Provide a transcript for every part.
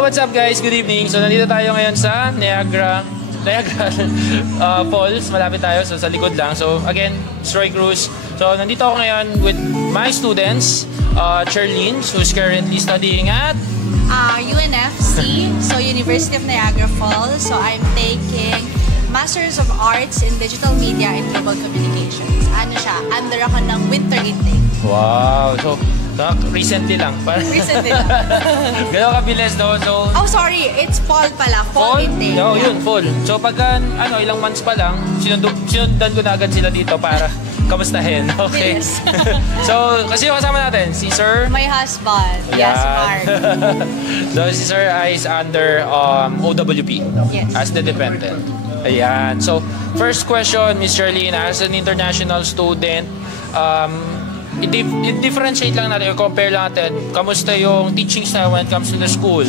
So what's up guys? Good evening. So nandito tayo ngayon sa Niagara Falls. Malapit tayo. So sa likod lang. So again, Troy Cruz. So nandito ako ngayon with my students. Charlene, who's currently studying at UNFC, so University of Niagara Falls. So I'm taking Masters of Arts in Digital Media and Global Communications. Ano siya? Under ako ng winter intake. Wow! So, recently lang. Recently lang. Gano'n kabilis daw. So, oh, sorry. It's fall pala. Fall intake. No, yun, fall. So, pagka, ilang months pa lang, sinundan ko na agad sila dito para kamustahin. Okay? Yes. So, kasi yung kasama natin, si Sir. My husband. Yes, Mark. So, si Sir is under OWP. Yes. As the dependent. Ayan. So, first question, Ms. Charlene, as an international student, i-differentiate lang natin, compare lang natin, kamusta yung teaching style when it comes to the school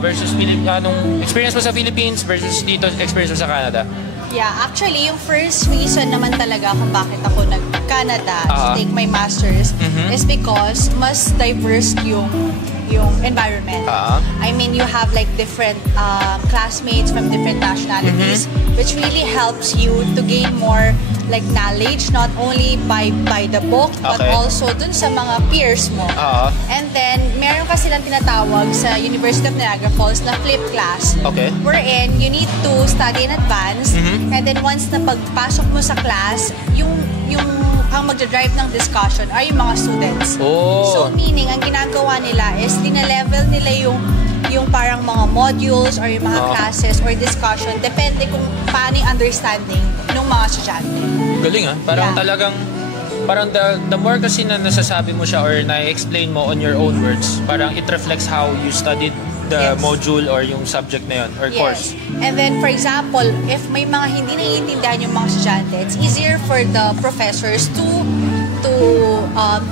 versus anong experience mo sa Philippines versus dito experience mo sa Canada? Yeah, actually, yung first reason naman talaga kung bakit ako nag-Canada to take my master's is because mas diverse yung environment. I mean, you have like different classmates from different nationalities, which really helps you to gain more like knowledge, not only by the book, but also dun sa mga peers mo. And then, meron kasi silang tinatawag sa University of Niagara Falls na flip class. Wherein, you need to study in advance, and then once na pagpasok mo sa class, ang magdadrive ng discussion ay yung mga students. So meaning, ang ginagawa nila is dinalevel nila yung parang mga modules or yung mga classes or discussion. Depende kung paano yung understanding ng mga estudyante. Galing Parang talagang, parang the more kasi na nasasabi mo siya or na-explain mo on your own words, parang it reflects how you studied the module or yung subject na yun or course. And then, for example, if may mga hindi naiintindihan yung mga estudyante, it's easier for the professors to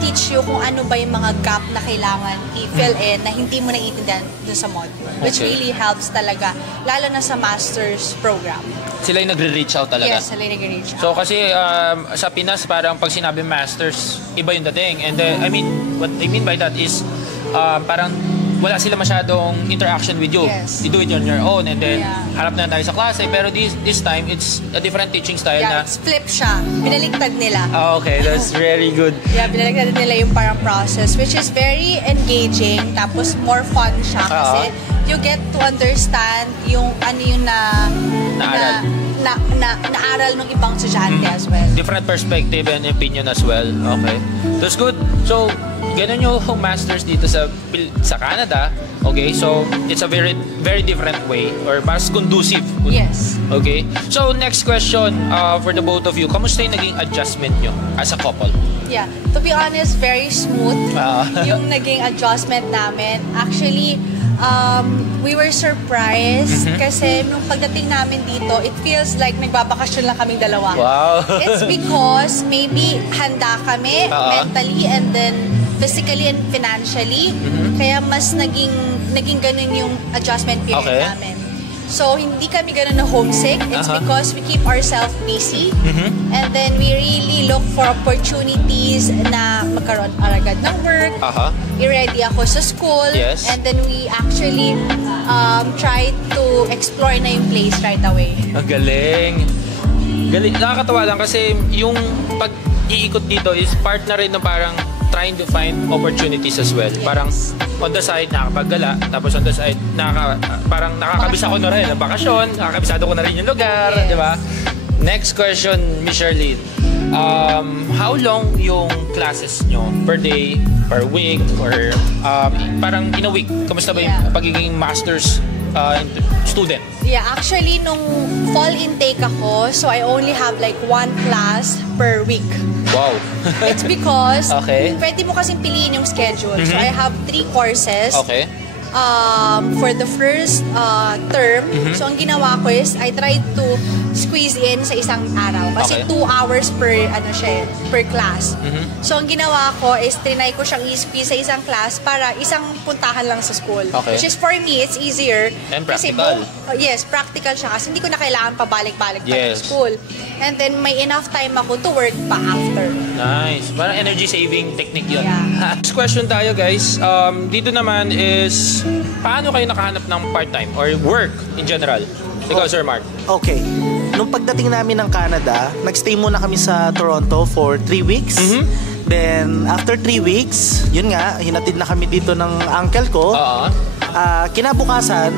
teach you kung ano ba yung mga gap na kailangan i-fill in na hindi mo naiintindihan dun sa module. Which really helps talaga, lalo na sa master's program. Sila yung nagre-reach out talaga? Yes, sila yung nagre-reach out. So kasi sa Pinas, parang pag sinabi masters, iba yung dating. And what I mean by that is parang wala sila masyadong interaction with you. You do it on your own and then harap na tayo sa klase. Pero this time, it's a different teaching style na... It's flip siya. Binaligtad nila. Okay, that's very good. Binaligtad nila yung parang process, which is very engaging. Tapos more fun siya kasi you get to understand yung ano yung naaral ng ibang estudyante as well. Different perspective and opinion as well. Okay. That's good. So, ganun yung masters dito sa Canada. Okay, so it's a very very different way or mas conducive. Yes. Okay. So next question for the both of you. Kamusta yung naging adjustment nyo as a couple? Yeah, to be honest, very smooth yung naging adjustment namin. Actually, we were surprised kasi nung pagdating namin dito, it feels like nagbabakasyon lang kaming dalawa. Wow. It's because maybe handa kami mentally and then physically and financially. Kaya mas naging ganun yung adjustment period namin. So, hindi kami ganun na homesick. It's because we keep ourselves busy. And then, we really look for opportunities na magkaroon agad ng work. I-ready ako sa school. And then, we actually try to explore na yung place right away. Ang galing. Nakakatawa lang kasi yung pag-iikot dito is part na rin ng parang trying to find opportunities as well. Parang on the side, nakakapaggala. Tapos on the side, parang nakakabisa ko na rin ang bakasyon. Nakakabisado ko na rin yung lugar. Di ba? Next question, Ms. Charlene. How long yung classes nyo? Per day? Per week? Or parang in a week? Kamusta ba yung pagiging master's student? Yeah, actually, nung fall intake ako, so I only have like one class per week. Wow. It's because pwede mo kasing piliin yung schedule. So I have 3 courses. For the first term. So ang ginawa ko is I tried to squeeze in sa isang araw kasi 2 hours per class. So ang ginawa ko is trinay ko siyang i-squeeze sa isang class para isang puntahan lang sa school. Which is for me, it's easier. And practical. Yes, practical siya kasi hindi ko na kailangan pabalik-balik pa ng school. And then may enough time ako to work pa after. Nice. Parang energy saving technique yun. Yeah. Next question tayo guys. Dito naman is, paano kayo nakahanap ng part-time or work in general? Ikaw, Sir Mark. Okay. Nung pagdating namin ng Canada, nagstay muna kami sa Toronto for 3 weeks. Then, after 3 weeks, yun nga, hinatid na kami dito ng uncle ko. Kinabukasan,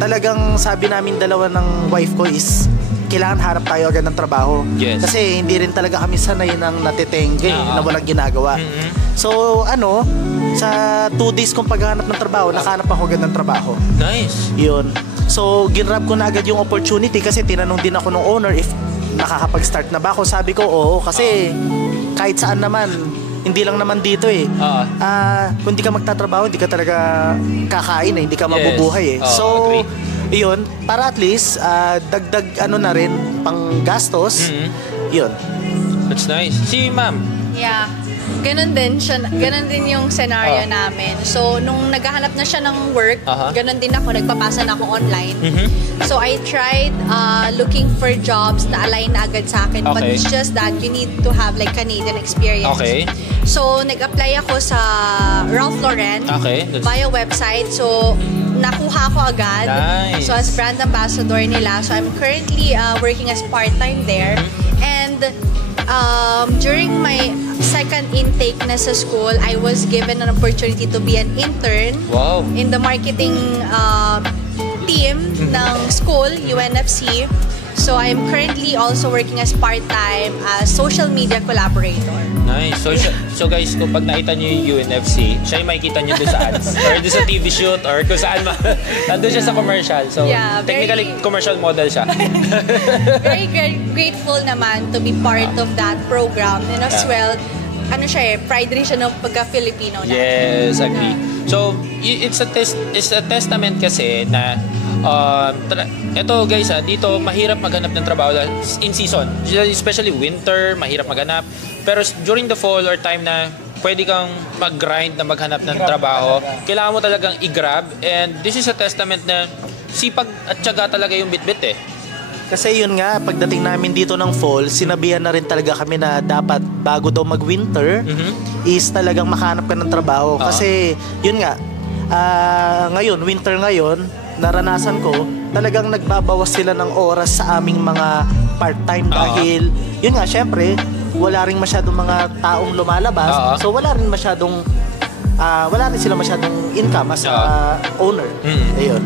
talagang sabi namin dalawa ng wife ko is, kailangan harap tayo agad ng trabaho. Yes. Kasi hindi rin talaga kami sanay ng natitengge na walang ginagawa. So, sa 2 days kong paghahanap ng trabaho, nakahanap ako agad ng trabaho. Nice. Yun. So, ginrab ko na agad yung opportunity kasi tinanong din ako ng owner if nakakapag-start na ba ako. Sabi ko, oo, kasi kahit saan naman, hindi lang naman dito eh. Kung di ka magtatrabaho, hindi ka talaga kakain eh, hindi ka mabubuhay eh. So, yun, para at least, dagdag na rin, pang gastos, yun. That's nice. Si ma'am? Yeah. Ganun din siya, ganun din yung scenario namin. So, nung naghahanap na siya ng work, ganun din ako, nagpapasa na ako online. So, I tried looking for jobs na align na agad sa akin. But it's just that you need to have like Canadian experience. So, nag-apply ako sa Ralph Lauren via website. So, nakuha ko agad. Nice. So, as brand ambassador nila. So, I'm currently working as part-time there. And during my second intake na sa school, I was given an opportunity to be an intern in the marketing team ng school, UNFC. So I'm currently also working as part-time as social media collaborator. Nice. So guys, kung pag nakita nyo yung UNFC, siya yung makikita nyo doon sa ads or doon sa TV shoot or kung saan nandun siya sa commercial. So technically, commercial model siya. Very grateful naman to be part of that program. And as well, pride rin siya ng pagka-Filipino natin. Yes, agree. So, it's a testament kasi na eto guys, dito mahirap maghanap ng trabaho in season. Especially winter, mahirap maghanap. Pero during the fall or time na pwede kang mag-grind na maghanap ng trabaho, kailangan mo talagang i-grab. And this is a testament na sipag at tiyaga talaga yung bit-bit eh. Kasi yun nga, pagdating namin dito ng fall, sinabihan na rin talaga kami na dapat bago daw mag-winter is talagang makahanap ka ng trabaho. Kasi yun nga, ngayon, winter ngayon, naranasan ko, talagang nagbabawas sila ng oras sa aming mga part-time dahil, yun nga, syempre, wala rin masyadong mga taong lumalabas. So wala rin sila masyadong income as owner. Ayun.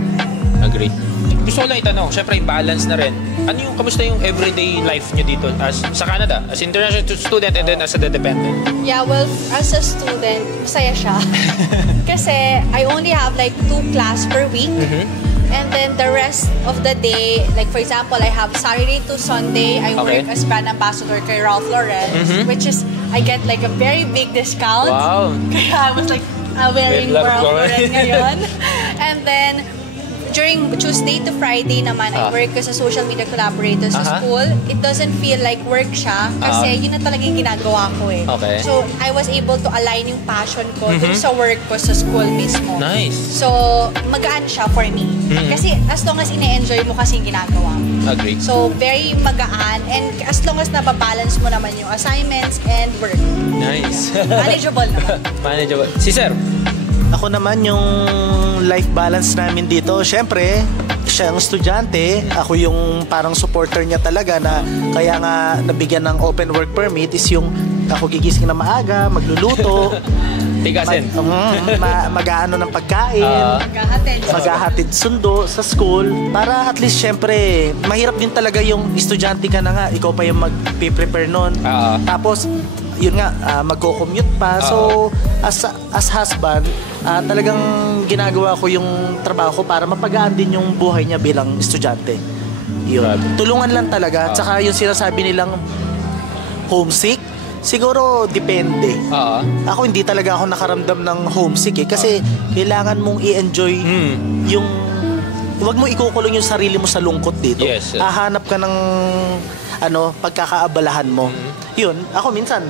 Agree. Gusto ko lang itanong, syempre balance na rin. Kamusta yung everyday life nyo dito sa Canada? As international student and then as a dependent? Yeah, well, as a student, masaya siya. Kasi I only have like 2 class per week. And then the rest of the day, like for example, I have Saturday to Sunday, I work as brand ambassador kay Ralph Lauren, which is, I get like a very big discount. Wow. Kaya I was like, wearing Ralph Lauren ngayon. And then, during Tuesday to Friday naman, I work as a social media collaborator sa school. It doesn't feel like work siya kasi yun na talaga yung ginagawa ko eh. So, I was able to align yung passion ko dun sa work ko sa school mismo. Nice. So, magaan siya for me. Kasi as long as ine-enjoy mo kasi yung ginagawa mo. Agree. So, very magaan and as long as nababalance mo naman yung assignments and work. Nice. Manageable naman. Manageable. Si Sir? Ako naman yung life balance namin dito, syempre, siya ang estudyante, ako yung parang supporter niya talaga na kaya nga nabigyan ng open work permit is yung ako gigising na maaga, magluluto, Tigasin. mag-aano ng pagkain, maghahatid sundo sa school para at least syempre mahirap din talaga yung estudyante ka na nga, ikaw pa yung mag-prepare nun. Tapos yun nga, magko-commute pa. So, as husband, talagang ginagawa ko yung trabaho ko para mapagaan din yung buhay niya bilang estudyante. Yun. Tulungan lang talaga. Tsaka yung sinasabi nilang homesick, siguro depende. Ako hindi talaga ako nakaramdam ng homesick eh. Kasi kailangan mong i-enjoy yung... Huwag mo ikukulong yung sarili mo sa lungkot dito. Yes. Hahanap ka ng pagkakaabalahan mo. Yun, ako minsan,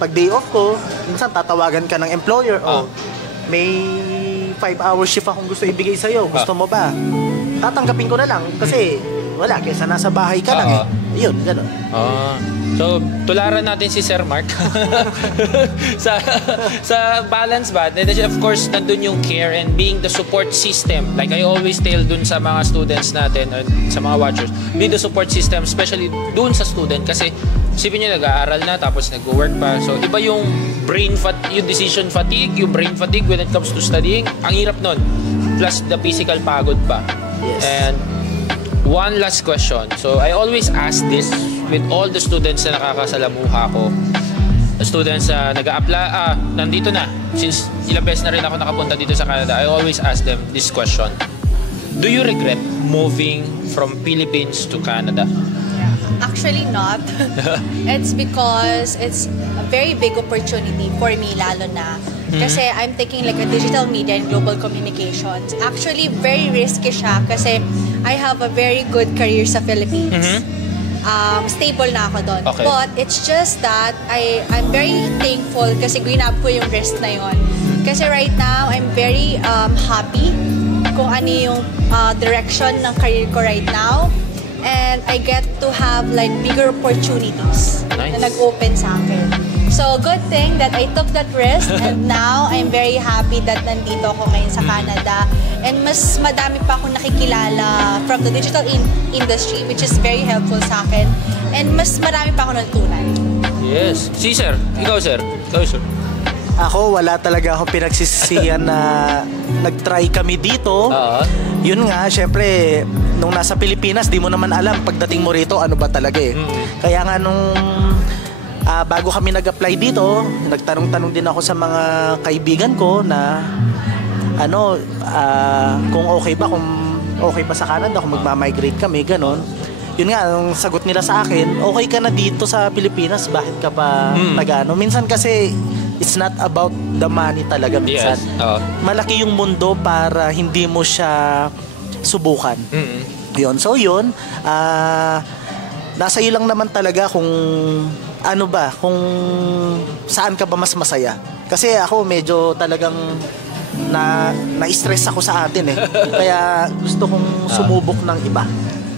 pag day off ko, minsan tatawagan ka ng employer, may 5-hour shift akong gusto ibigay sa'yo, gusto mo ba? Tatanggapin ko na lang, kasi wala, kaysa nasa bahay ka lang eh. Yun, gano'n. So, tularan natin si Sir Mark sa balance ba? And of course, nandun yung care and being the support system. Like I always tell dun sa mga students natin or sa mga watchers, being the support system, especially dun sa student kasi isipin nyo, nag-aaral na tapos nag-work pa. So, iba yung yung decision fatigue, yung brain fatigue when it comes to studying. Ang hirap nun. Plus, the physical pagod pa. Yes. And one last question. So, I always ask this with all the students na nakakasalamuha ko. Students na nag-a-apply, nandito na. Since ilang beses na rin ako nakapunta dito sa Canada, I always ask them this question. Do you regret moving from Philippines to Canada? Actually not. It's because it's a very big opportunity for me, lalo na. Kasi I'm taking like a digital media and global communications. Actually, very risky siya kasi I have a very good career sa Philippines. Stable na ako doon. Okay. But it's just that I'm very thankful kasi ginap ko yung risk na yon. Kasi right now, I'm very happy kung ano yung direction ng career ko right now. And I get to have like bigger opportunities na nag-open sa akin. So, good thing that I took that risk and now I'm very happy that nandito ako ngayon sa Canada. And mas madami pa akong nakikilala from the digital industry which is very helpful sa akin. And mas marami pa ako natutunan. Yes. Si Sir. Ikaw, Sir. Ako, wala talaga akong pinagsisisihan na nag-try kami dito. Yun nga, syempre, nung nasa Pilipinas, di mo naman alam pagdating mo rito, ano ba talaga eh. Kaya nga nung bago kami nag-apply dito, nagtanong-tanong din ako sa mga kaibigan ko na kung okay ba sa Canada, kung magma-migrate kami, ganon. Yun nga, ang sagot nila sa akin, okay ka na dito sa Pilipinas, bakit ka pa nag-ano? Minsan kasi, it's not about the money talaga minsan. Yes. Malaki yung mundo para hindi mo siya subukan. Yun. So yun, nasa iyo lang naman talaga kung kung saan ka ba mas masaya. Kasi ako medyo talagang na-stress ako sa atin eh. Kaya gusto kong sumubok ng iba.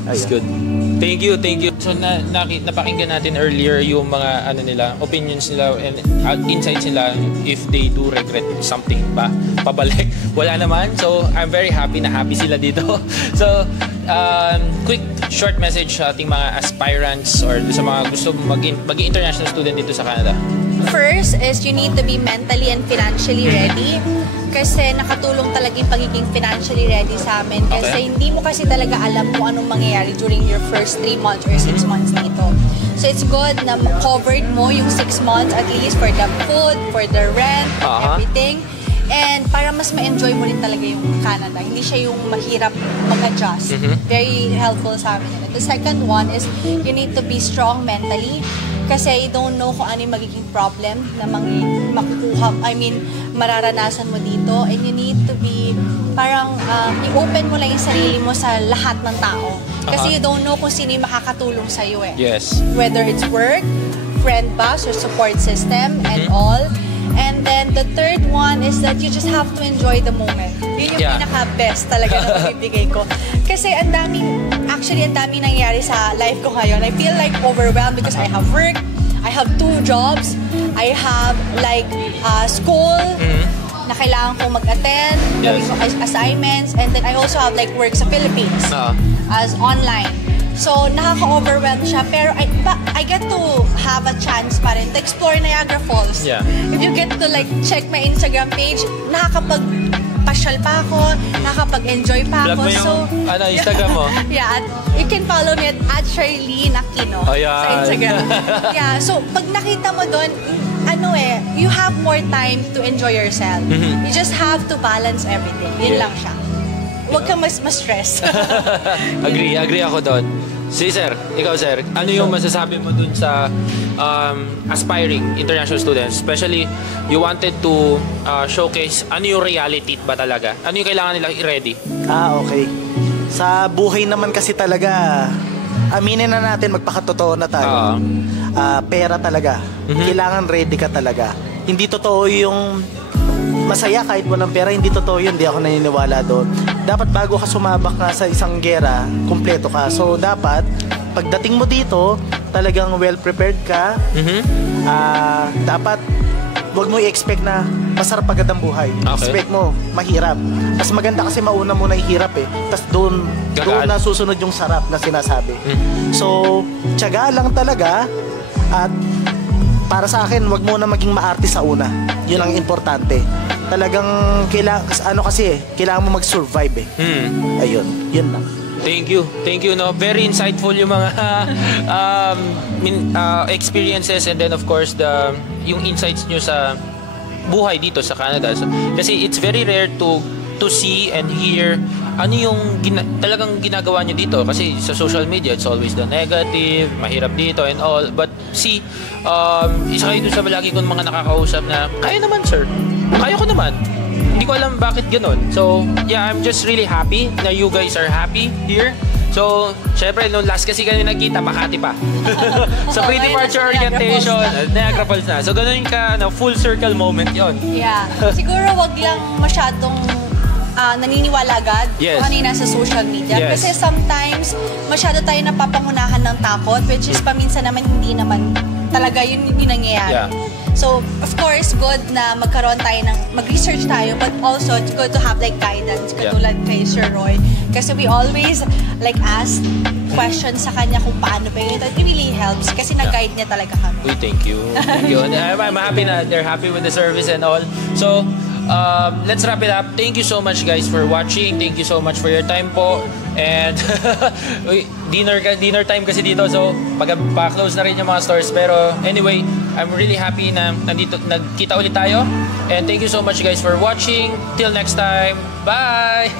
That's good. Thank you. So napakinggan natin earlier yung mga opinions nila and insights nila if they do regret something pa pabalik. Wala naman. So I'm very happy na happy sila dito. So quick short message sa ating mga aspirants or sa mga gusto maging international student dito sa Canada. First is you need to be mentally and financially ready. Kasi nakatulong talaga yung pagiging financially ready sa amin. Kasi hindi mo kasi talaga alam kung anong mangyayari during your first 3 months or 6 months dito. So it's good na covered mo yung 6 months at least for the food, for the rent, everything. And para mas ma-enjoy mo rin talaga yung Canada. Hindi siya yung mahirap mag-adjust. Very helpful sa amin. And the second one is you need to be strong mentally. Kasi you don't know kung ano yung magiging problem na mararanasan mo dito. And you need to be, parang i-open mo lang yung sarili mo sa lahat ng tao. Kasi you don't know kung sino yung makakatulong sa'yo eh. Yes. Whether it's work, friend ba, or support system, and all. And then the third one is that you just have to enjoy the moment. Yun yung pinaka-best talaga na mabibigay ko. Kasi ang daming nangyayari sa life ko ngayon. I feel like overwhelmed because I have work, I have 2 jobs, I have like school na kailangan kong mag-attend, gawin ko assignments, and then I also have like work sa Philippines as online. So, nakaka-overwhelm siya. Pero I get to have a chance pa rin to explore Niagara Falls. Yeah. If you get to like check my Instagram page, nakakapag-pasyal pa ako, nakakapag-enjoy pa ako. Plug mo yung Instagram mo? Yeah. You can follow me at Charlene Aquino sa Instagram. Yeah. So, pag nakita mo doon, you have more time to enjoy yourself. You just have to balance everything. Yun lang siya. Huwag kang mas-stress. Agree ako doon. Ikaw sir, ano yung masasabi mo dun sa aspiring international students? Especially, you wanted to showcase ano yung reality ba talaga? Ano yung kailangan nilang i-ready? Okay. Sa buhay naman kasi talaga, aminin na natin, magpakatotoo na tayo. Pera talaga. Kailangan ready ka talaga. Hindi totoo yung masaya kahit walang pera, hindi totoo yun. Hindi ako naniniwala doon. Dapat bago ka sumabak nga sa isang gera, kumpleto ka. So dapat pagdating mo dito, talagang well-prepared ka. Dapat, wag mo i-expect na masarap agad ang buhay. Expect mo, mahirap. Mas maganda kasi mauna mo na ihirap eh. Tapos doon na susunod yung sarap na sinasabi. So, tiyaga lang talaga. At para sa akin, wag mo na maging maarte sa una. Yun ang importante. Talagang kailangan mo mag-survive eh. Ayun, yun lang. Thank you. Thank you, no. Very insightful yung mga experiences, and then of course yung insights nyo sa buhay dito sa Canada. So, kasi it's very rare to see and hear ano yung talagang ginagawa nyo dito, kasi sa social media it's always the negative, mahirap dito and all, but see, isa kayo dun sa malagi kong mga nakakausap na kaya naman sir, kaya ko naman. Hindi ko alam bakit ganun. So, yeah, I'm just really happy na you guys are happy here. So, syempre, nung last kasi kami nagkita, Makati pa. So, pre-departure orientation, Niagara Falls na. So, ganun ka, full circle moment yon. Yeah. Siguro wag lang masyadong naniniwala agad kung ano yung nasa social media. Kasi sometimes, masyado tayo napapangunahan ng takot, which is paminsan naman hindi naman talaga yun hindi nangyayari. Yeah. So, of course, good na magkaroon tayo mag-research tayo, but also it's good to have like guidance, katulad kay Sir Roy. Kasi we always like ask questions sa kanya kung paano ba yun. It really helps kasi nag-guide niya talaga kami. Thank you. Thank you. I'm happy na they're happy with the service and all. So, let's wrap it up. Thank you so much guys for watching. Thank you so much for your time po. And dinner time kasi dito, so pa-close na rin yung mga stores. Pero anyway, I'm really happy na nagkita ulit tayo. And thank you so much guys for watching. Till next time. Bye!